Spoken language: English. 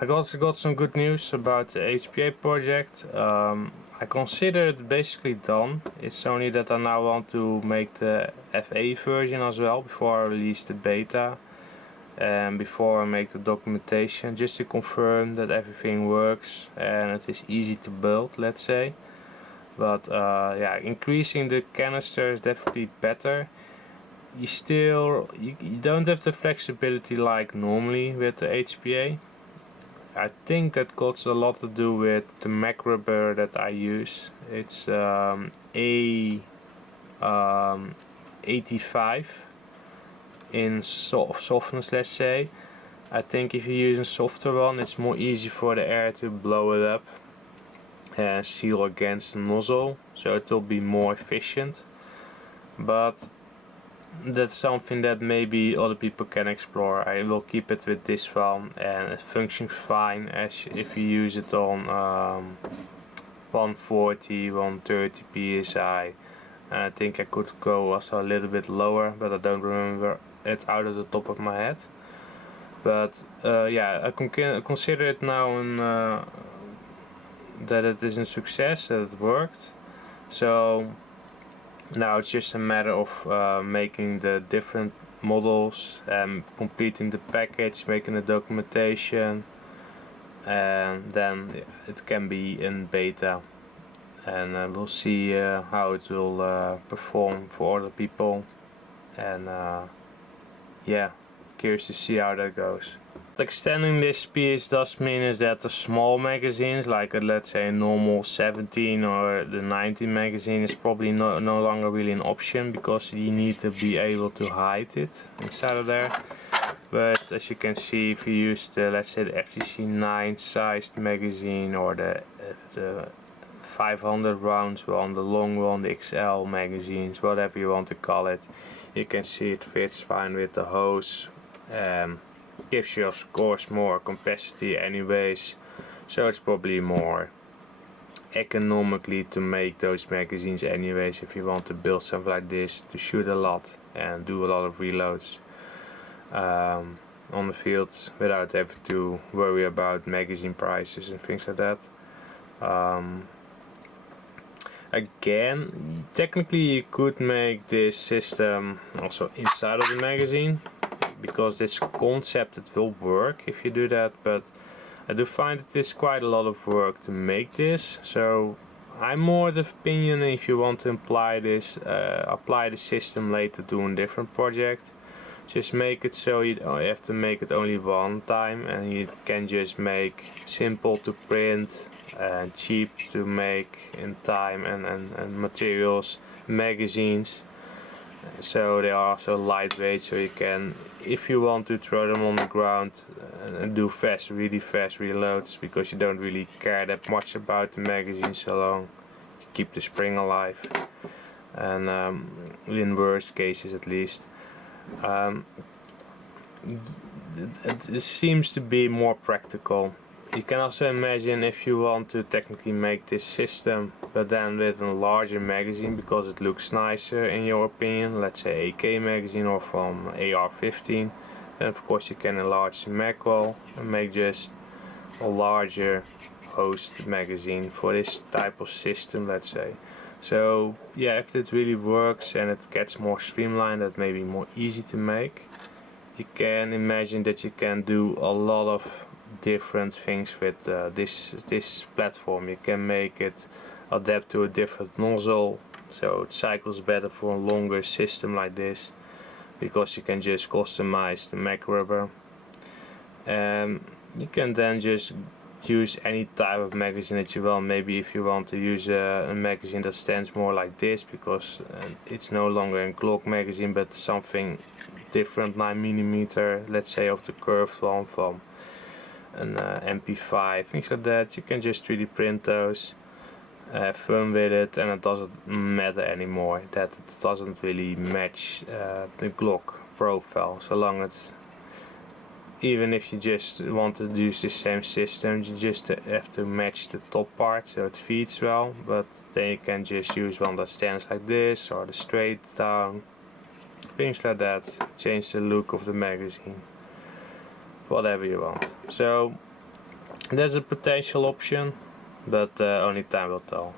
I also got some good news about the HPA project. I consider it basically done. It's only that I now want to make the FA version as well before I release the beta and before I make the documentation, just to confirm that everything works and it is easy to build, let's say. But yeah, increasing the canister is definitely better. You don't have the flexibility like normally with the HPA. I think that got a lot to do with the Mac rubber that I use. It's A85 in softness, let's say. I think if you use a softer one, it's more easy for the air to blow it up and seal against the nozzle, so it will be more efficient. But that's something that maybe other people can explore. I will keep it with this one, and it functions fine as if you use it on 140, 130 psi. And I think I could go also a little bit lower, but I don't remember it out of the top of my head. But yeah, I consider it now that it is a success, that it worked. So now it's just a matter of making the different models and completing the package, making the documentation, and then it can be in beta, and we'll see how it will perform for other people, and yeah, curious to see how that goes. Extending this piece does mean is that the small magazines, like let's say a normal 17 or the 19 magazine, is probably no longer really an option, because you need to be able to hide it inside of there. But as you can see, if you use the, let's say, the FGC-9 sized magazine, or the 500 rounds one, the long one, the XL magazines, whatever you want to call it, you can see it fits fine with the hose. Gives you of course more capacity anyways, so it's probably more economically to make those magazines anyways, if you want to build something like this to shoot a lot and do a lot of reloads on the field without having to worry about magazine prices and things like that. Again, technically you could make this system also inside of the magazine, because this concept, it will work if you do that, but I do find it is quite a lot of work to make this. So I'm more of the opinion, if you want to apply the system later to a different project, just make it so you have to make it only one time, and you can just make simple to print and cheap to make in time and materials magazines. So they are also lightweight, so you can, if you want to, throw them on the ground and do really fast reloads, because you don't really care that much about the magazine so long you keep the spring alive, and in worst cases at least. It seems to be more practical. You can also imagine if you want to technically make this system, but then with a larger magazine, because it looks nicer in your opinion, let's say AK magazine or from AR-15, then of course you can enlarge the mag wall and make just a larger host magazine for this type of system, let's say. So yeah, if it really works and it gets more streamlined, that may be more easy to make, you can imagine that you can do a lot of different things with this platform. You can make it adapt to a different nozzle, so it cycles better for a longer system like this, because you can just customize the Mac rubber, and you can then just use any type of magazine that you want. Maybe if you want to use a magazine that stands more like this, because it's no longer a Glock magazine but something different, 9mm, let's say, of the curved one from an MP5, things like that. You can just 3D print those, have fun with it, and it doesn't matter anymore that it doesn't really match the Glock profile, so long as, even if you just want to use the same system, you just have to match the top part so it feeds well, but then you can just use one that stands like this, or the straight down, things like that. Change the look of the magazine, whatever you want. So There's a potential option, but only time will tell.